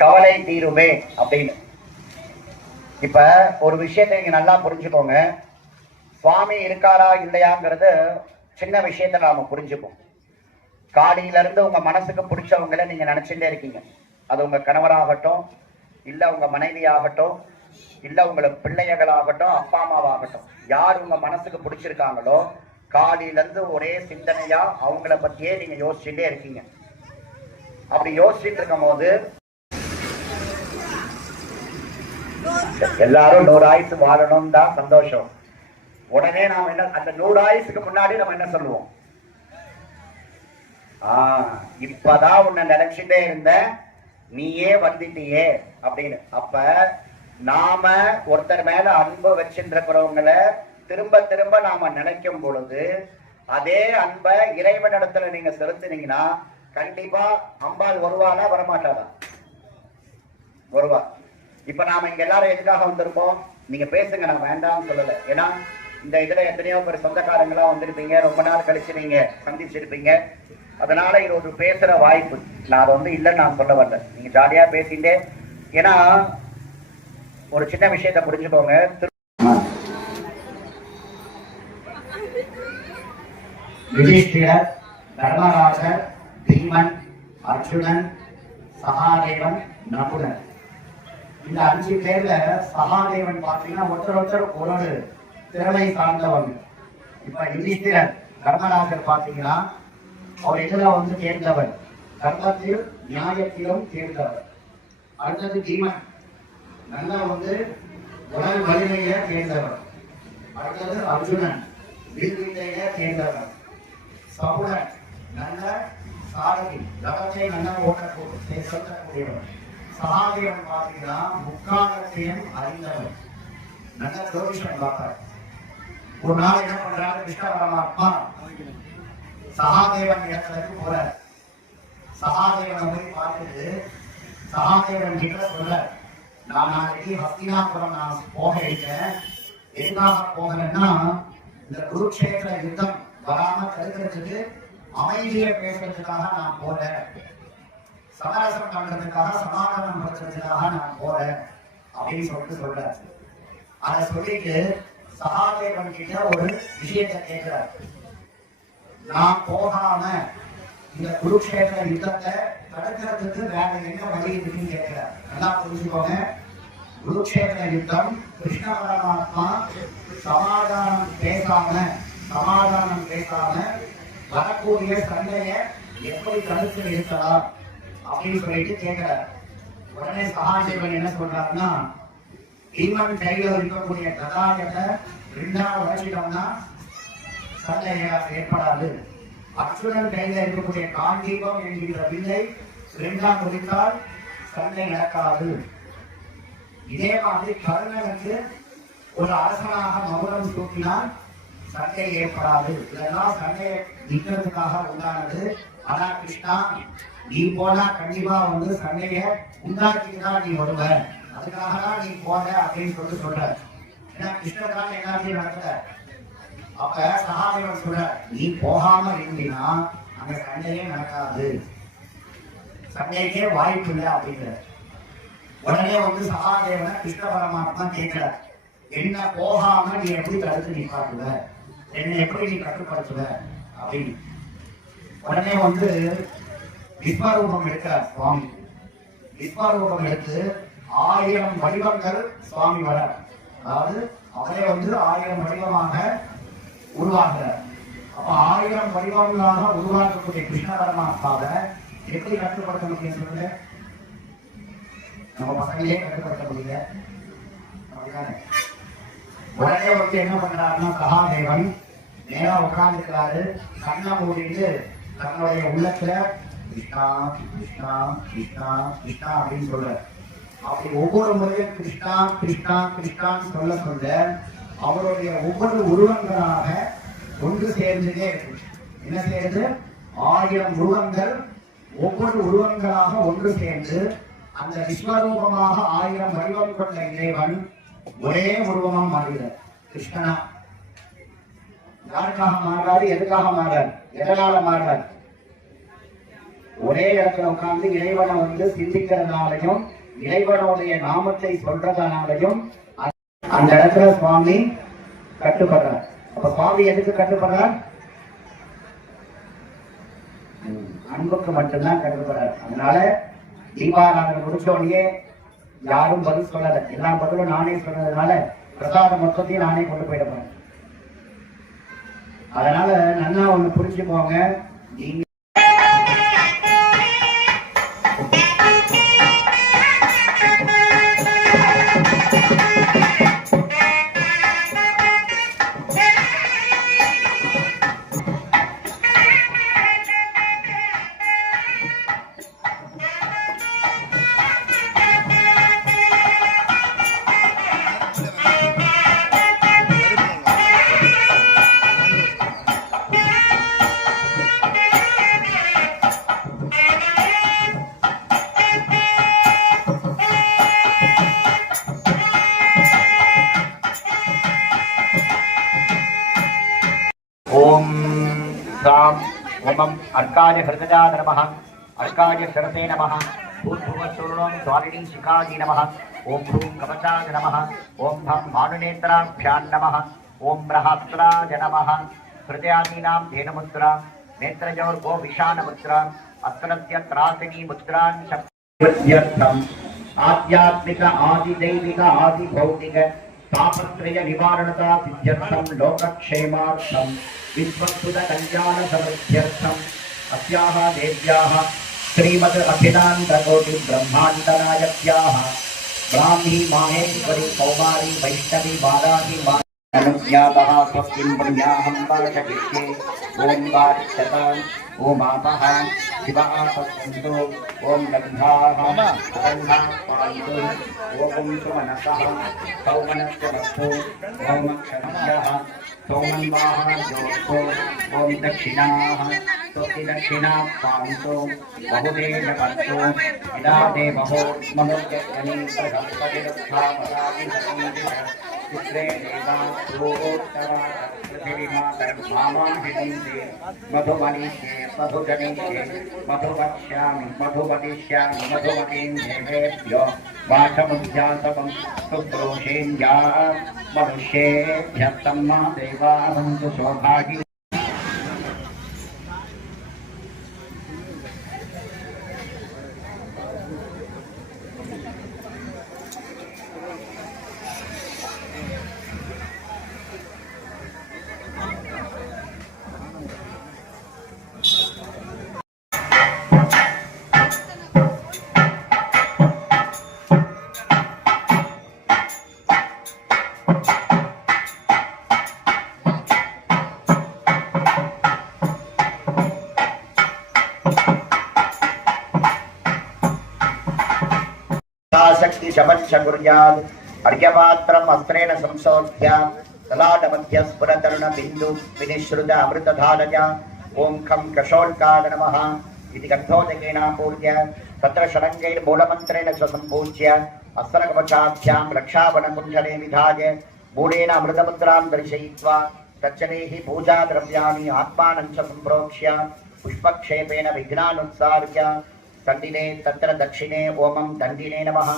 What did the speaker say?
கவலை தீருமே அப்படின்னு. இப்ப ஒரு விஷயத்தை நீங்க நல்லா புரிஞ்சுக்கோங்க. சுவாமி இருக்காரா இல்லையாங்கிறது சின்ன விஷயத்த நாம புரிஞ்சுப்போம். காலையில இருந்து உங்க மனசுக்கு பிடிச்சவங்களை நீங்க நினைச்சுட்டே இருக்கீங்க. அது உங்க கணவராகட்டும், இல்ல உங்க மனைவி ஆகட்டும், இல்ல உங்களுக்கு பிள்ளைகளாகட்டும், அப்பா அம்மாவாகட்டும், யார் உங்க மனசுக்கு பிடிச்சிருக்காங்களோ காலையில இருந்து ஒரே சிந்தனையா அவங்கள பத்தியே நீங்க யோசிச்சுட்டே இருக்கீங்க. அப்படி யோசிச்சுட்டு இருக்கும் போது எல்லாரும் 100 ஆயுசு வாழணும் தான் சந்தோஷம். உடனே நாம என்ன, அந்த 100 ஆயுசுக்கு முன்னாடி நம்ம என்ன சொல்லுவோம்? இப்பதான் உன்னை நினைச்சுட்டே இருந்த, நீயே வந்துட்டியே அப்படின்னு. அப்ப நாம ஒருத்தர் மேல அன்பு வச்சிருக்கிறவங்களை திரும்ப திரும்ப நாம நினைக்கும் பொழுது அதே அன்பை இறைவனிடத்துல நீங்க செலுத்தினீங்கன்னா கண்டிப்பா அம்பாள் வருவானா வரமாட்டாரா? வருவா. இப்ப நாம இங்க எல்லாரும் எதுக்காக வந்திருப்போம்? நீங்க பேசுங்க, நான் வேண்டாம்னு சொல்லல. ஏன்னா இந்த இதுல எத்தனையோ பேர் சொந்தக்காரங்களா வந்திருப்பீங்க, ரொம்ப நாள் கழிச்சு நீங்க சந்திச்சிருப்பீங்க. அதனால இது ஒரு பேசுற வாய்ப்பு. நான் அதை வந்து இல்லைன்னு நான் சொல்ல வரல, நீங்க ஜாலியா பேசிட்டே. ஏன்னா ஒரு சின்ன விஷயத்த புரிஞ்சுக்கோங்க. யுதிஷ்டிரர், தர்மராஜர், பீமன், அர்ஜுனன், சகாதேவன், நகுலன், இந்த 5 பேர்ல சகாதேவன் பாத்தீங்கன்னா ஒருத்தர் ஒரு திறமை சார்ந்தவங்க. இப்ப யுதிஷ்டிரர், தர்மராஜர் பாத்தீங்கன்னா அவர் எதுல வந்து தேர்ந்தவர்? தர்மத்தில் நியாயத்திலும் தேர்ந்தவர். அடுத்தது பீமன், நல்லா வந்து உடல் வலிமையில தேர்ந்தவர். அடுத்தது அர்ஜுனன், வீழ்வித்தையில தேர்ந்தவர். சகுலன், நல்ல சாரதி, ரகத்தை நல்லா ஓட்டக்கூடியவர். சகாதேவன் பார்த்தீங்கன்னா முக்காலத்தையும் அறிந்தவர், நல்ல ஜோதிஷம் பார்ப்பார். ஒரு நாள் என்ன பண்றாரு, கிருஷ்ண பரமாத்மா சகாதேவன் இடத்துக்கு போறார். சகாதேவனை போய் பார்த்துட்டு சகாதேவன் கிட்ட சொல்ற, நான் நாளைக்கு ஹஸ்தினாபுரம் நான் போக இருக்கேன். எதுக்காக போகிறேன்னா இந்த குருக்ஷேத்திர யுத்தம் வராம தடுக்கிறதுக்கு, அமைதியை பேசுறதுக்காக நான் போறேன், சமரசம் பண்றதுக்காக, சமாதானம் பண்றதுக்காக நான் போறேன் அப்படின்னு சொல்ற. அதை சொல்லிட்டு சகாதேவன் கிட்ட ஒரு விஷயத்தை கேட்கிறார். நான் போகாம இந்த குருக்ஷேத்திர யுத்தத்தை தடுக்கிறதுக்கு வேற என்ன வழி இருக்குன்னு கேட்கிறார். நல்லா புரிஞ்சுக்கோங்க. குருக்ஷேத்திர யுத்தம் கிருஷ்ண பரமாத்மா சமாதானம் பேசாம வரக்கூடிய சண்டைய எப்படி தடுத்து இருக்கலாம் அப்படின்னு சொல்லிட்டு கேட்கிறார். உடனே சகாதேவன் என்ன சொல்றாருன்னா, பீமன் கையில இருக்கக்கூடிய கதாயத்தை 2ஆ உடைச்சிட்டோம்னா சண்டை ஏற்படாது. அர்ஜுனன் கையில இருக்கக்கூடிய காண்டீபம் என்கிற வில்லை 2ஆ முடித்தால் சண்டை நடக்காது. இதே மாதிரி கர்ணனுக்கு ஒரு அரசனாக மகுடம் சூட்டினால் சண்டை ஏற்படாது. இதெல்லாம் சண்டையை நிற்கிறதுக்காக உண்டானது. ஆனா கிருஷ்ணா, நீ போனா கண்டிப்பா வந்து சண்டைய உண்டாக்கிட்டு தான் நீ வருவ, அதுக்காக தான் நீ போற அப்படின்னு சொல்ற. ஏன்னா கிருஷ்ணன் எல்லாத்தையும் நடக்கல. அப்ப சகாதேவன் சொல்ற, நீ போகாம இருந்தீங்கன்னா அங்க சண்டையே நடக்காது, சண்டைக்கே வாய்ப்பு இல்லை அப்படிங்கிற. உடனே வந்து சகாதேவனை கிருஷ்ண பரமாத்மா கேட்கல, என்ன போகாம நீ எப்படி தடுத்து நிப்பாட்டுவ, என்னை எப்படி நீ கட்டுப்படுத்துவ அப்படின்னு. உடனே வந்து விஸ்வரூபம் எடுக்கிறார் சுவாமி. விஸ்வரூபம் எடுத்து 1000 வடிவங்கள் சுவாமி வர, அதாவது அவரே வந்து 1000 வடிவமாக உருவாகிறார். அப்ப 1000 வடிவங்களாக உருவாக்கக்கூடிய கிருஷ்ண பரமாத்மாவை எப்படி கட்டுப்படுத்த முடியும் சொல்லுங்க? நம்ம பசங்களே கட்டுப்படுத்த முடியல. அப்படிதானே? உடனே வந்து என்ன பண்றாருன்னா சகாதேவன் நேரா உட்கார்ந்துக்கிறாரு. கண்ணை மூடிட்டு தன்னுடைய உள்ளத்துல கிருஷ்ணா கிருஷ்ணா கிருஷ்ணா கிருஷ்ணா அப்படின்னு சொல்ற. அப்படி ஒவ்வொரு முறையும் கிருஷ்ணா கிருஷ்ணா கிருஷ்ணான்னு சொல்ல அவருடைய ஒவ்வொரு உருவங்களாக ஒன்று சேர்ந்துட்டே இருக்கு. என்ன சேர்ந்து 1000 உருவங்கள் ஒவ்வொரு உருவங்களாக ஒன்று சேர்ந்து அந்த விஸ்வரூபமாக 1000 வடிவம் கொண்ட இறைவன் ஒரே உருவமா மாறுகிறார். கிருஷ்ணனா யாருக்காக மாறாரு? எதுக்காக மாறாரு? எதனால மாறாரு? ஒரே இடத்துல உட்கார்ந்து இறைவனை வந்து சிந்திக்கிறதுனாலையும் இறைவனுடைய நாமத்தை சொல்றதுனாலையும் அந்த இடத்துல சுவாமி கட்டுப்படுறார். அப்ப சுவாமி எதுக்கு கட்டுப்படுறார்? அன்புக்கு மட்டும்தான் கட்டுப்படுறார். அதனால தீபாராதனை முடிச்சோடனே யாரும் பதில் சொல்லல, எல்லா பதிலும் நானே சொன்னதுனால பிரசாத மொத்தத்தையும் நானே கொண்டு போயிட போறேன். அதனால நல்லா ஒண்ணு புரிஞ்சுக்கோங்க. நீங்க ஓம் சாம் ஓமம் அர்க்காய ஹிருதஜாத நமः அர்க்காய சரசே நமः பூர்வசூர்ணம் சுவாலினி சிகாஜி நமः ஓம் பூம் கவசாய நமः ஓம் பம் மானுநேத்ராபியான் நமः ஓம் பிரஹஸ்ராஜ நமः ஹிருதயாதீனாம் தேனமுத்ரா நேத்ரயோர் கோ விஷானமுத்ரா அஸ்ரத்ய த்ராசினி முத்ரான் சப்த்யர்த்தம் ஆத்யாத்மிக ஆதிதைவிக ஆதிபௌதிக तापत्रय निवारणता सिद्ध्यर्थम लोकक्षेमार्थम विश्वस्तुत कल्याण समृद्ध्यर्थम अस्याः देव्याः श्रीमद् अखिलांड कोटि ब्रह्मांड नायक्याः ब्राह्मी माहेश्वरी कौमारी वैष्णवी बालाही अनुज्ञातः स्वस्तिं ब्रह्माहं वाचयिष्ये ओम वाचतां ओम आपः शिवः सत्सन्तु ओम गन्धाः गन्धाः पान्तु ओम सुमनसः सौमनस्य वस्तु ओम क्षमयः सौमन्वाः जोस्तु ओम दक्षिणाः स्वस्ति दक्षिणाः पान्तु बहुदेव पन्तु इदा देवहो मनुष्यजनी बृहस्पतिरुत्थापदाति चित्रे देवा भूतवा मधुमनीषे मधुजनीषे मधुवक्ष्यामि मधुवदिष्यामि मधुमतीं देवेभ्यो वाचमुद्यासवं सुप्रोषेन्द्या मनुष्येभ्यः तम्मा देवा भवन्तु सौभागी शक्ति शपथ कुर्यात् अर्घ्यपात्रम् अस्त्रेण संशोध्य ललाटमध्य स्फुरतरुण बिन्दु विनिश्रुत अमृतधारया ओं खं कषोल्काय नमः इति गन्धोदकेन पूज्य तत्र षडङ्गैर्मूलमन्त्रेण च सम्पूज्य अस्त्रकवचाभ्यां रक्षावणकुण्डले विधाय मूलेन अमृतमुद्रां दर्शयित्वा तच्चनैः पूजाद्रव्याणि आत्मानं च सम्प्रोक्ष्य पुष्पक्षेपेण विघ्नानुत्सार्य दण्डिने तत्र दक्षिणे ओमं दण्डिने नमः।